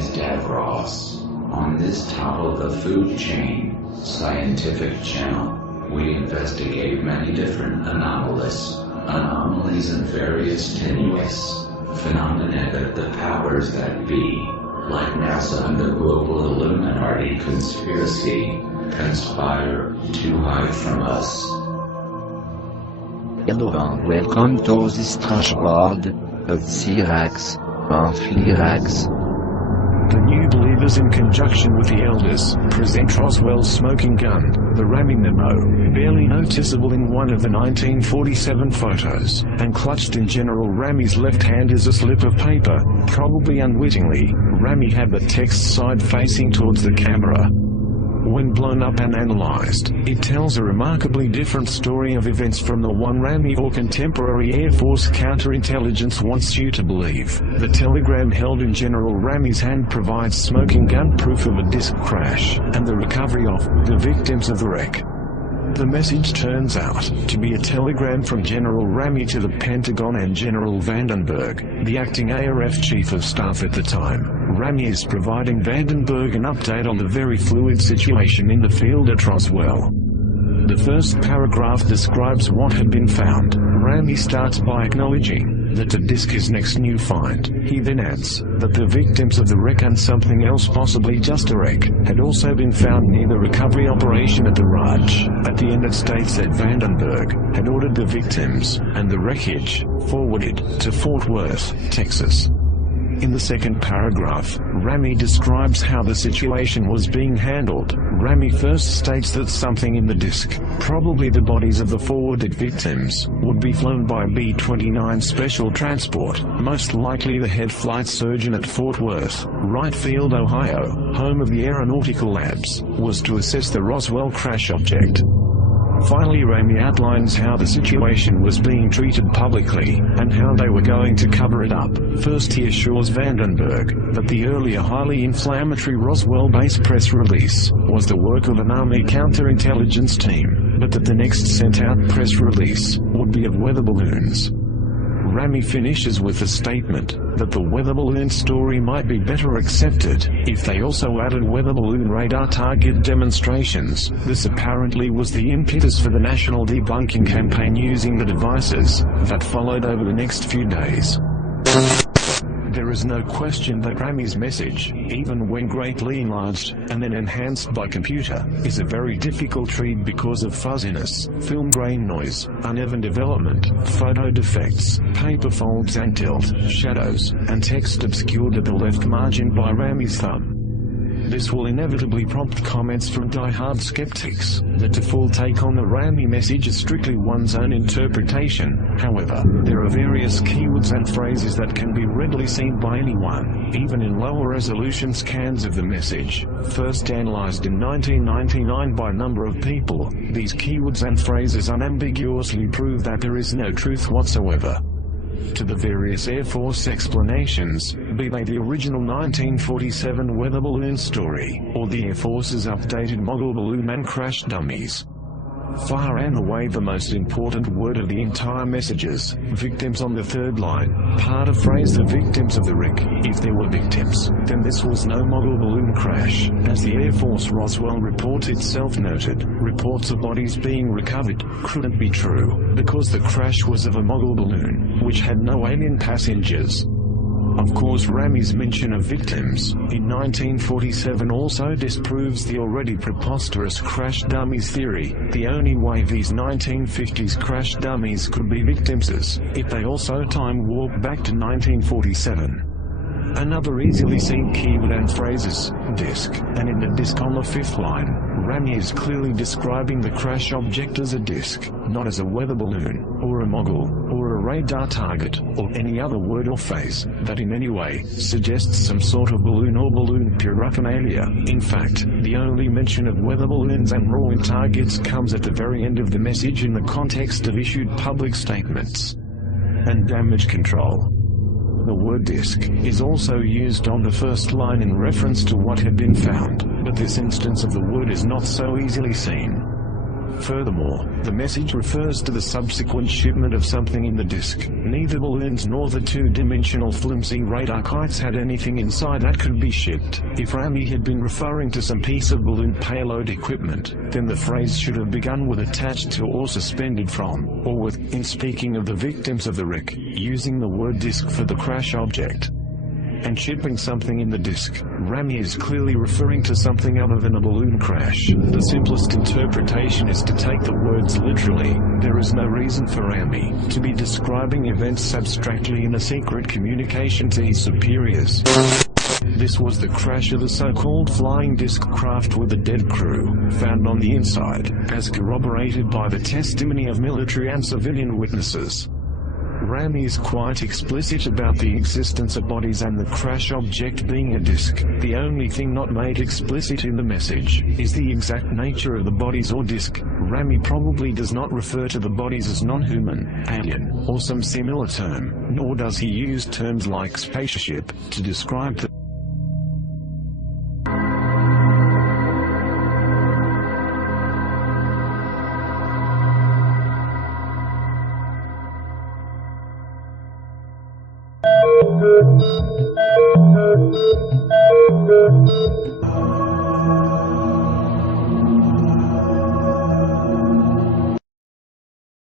is Dad Ross. On this top of the food chain, scientific channel, we investigate many different anomalies and various tenuous phenomena that the powers that be, like NASA and the global Illuminati conspiracy, conspire to hide from us. Hello and welcome to this strange world of Syrax, and Flirax. The new believers in conjunction with the elders present Roswell's smoking gun, the Ramey Memo, barely noticeable in one of the 1947 photos, and clutched in General Ramey's left hand is a slip of paper. Probably unwittingly, Ramey had the text side facing towards the camera. When blown up and analyzed, it tells a remarkably different story of events from the one Ramey or contemporary Air Force counterintelligence wants you to believe. The telegram held in General Ramey's hand provides smoking gun proof of a disc crash, and the recovery of the victims of the wreck. The message turns out to be a telegram from General Ramey to the Pentagon and General Vandenberg, the acting ARF Chief of Staff at the time. Ramey is providing Vandenberg an update on the very fluid situation in the field at Roswell. The first paragraph describes what had been found. Ramey starts by acknowledging that the disc is next new find. He then adds that the victims of the wreck and something else, possibly just a wreck, had also been found near the recovery operation at the Raj. At the end it states that Vandenberg had ordered the victims and the wreckage forwarded to Fort Worth, Texas. In the second paragraph, Ramey describes how the situation was being handled. Ramey first states that something in the disc, probably the bodies of the forwarded victims, would be flown by B-29 Special Transport, most likely the head flight surgeon at Fort Worth, Wright Field, Ohio, home of the Aeronautical Labs, was to assess the Roswell crash object. Finally, Ramey outlines how the situation was being treated publicly, and how they were going to cover it up. First he assures Vandenberg that the earlier highly inflammatory Roswell-based press release was the work of an Army counterintelligence team, but that the next sent-out press release would be of weather balloons. Ramey finishes with a statement that the weather balloon story might be better accepted if they also added weather balloon radar target demonstrations. This apparently was the impetus for the national debunking campaign using the devices that followed over the next few days. There is no question that Ramey's message, even when greatly enlarged and then enhanced by computer, is a very difficult read because of fuzziness, film grain noise, uneven development, photo defects, paper folds and tilt, shadows, and text obscured at the left margin by Ramey's thumb. This will inevitably prompt comments from die-hard skeptics that the full take on the Ramey message is strictly one's own interpretation. However, there are various keywords and phrases that can be readily seen by anyone, even in lower resolution scans of the message. First analyzed in 1999 by a number of people, these keywords and phrases unambiguously prove that there is no truth whatsoever to the various Air Force explanations, be they the original 1947 weather balloon story, or the Air Force's updated model balloon and crash dummies. Far and away the most important word of the entire messages, victims on the third line, part of phrase the victims of the wreck. If there were victims, then this was no model balloon crash. As the Air Force Roswell report itself noted, reports of bodies being recovered couldn't be true, because the crash was of a model balloon, which had no alien passengers. Of course, Ramey's mention of victims in 1947 also disproves the already preposterous crash dummies theory. The only way these 1950s crash dummies could be victims is if they also time warp back to 1947. Another easily seen keyword and phrase is disc, and in the disc on the fifth line, Ramey is clearly describing the crash object as a disc, not as a weather balloon, or a mogul, or a radar target, or any other word or phrase that in any way suggests some sort of balloon or balloon paraphernalia. In fact, the only mention of weather balloons and rolling targets comes at the very end of the message in the context of issued public statements and damage control. The word disc is also used on the first line in reference to what had been found, but this instance of the word is not so easily seen. Furthermore, the message refers to the subsequent shipment of something in the disk. Neither balloons nor the two-dimensional flimsy radar kites had anything inside that could be shipped. If Ramey had been referring to some piece of balloon payload equipment, then the phrase should have begun with attached to or suspended from, or with, in speaking of the victims of the wreck, using the word disk for the crash object. And shipping something in the disk, Ramey is clearly referring to something other than a balloon crash. The simplest interpretation is to take the words literally. There is no reason for Ramey to be describing events abstractly in a secret communication to his superiors. This was the crash of the so-called flying disc craft with a dead crew, found on the inside, as corroborated by the testimony of military and civilian witnesses. Ramey is quite explicit about the existence of bodies and the crash object being a disk. The only thing not made explicit in the message is the exact nature of the bodies or disk. Ramey probably does not refer to the bodies as non-human, alien, or some similar term, nor does he use terms like spaceship to describe the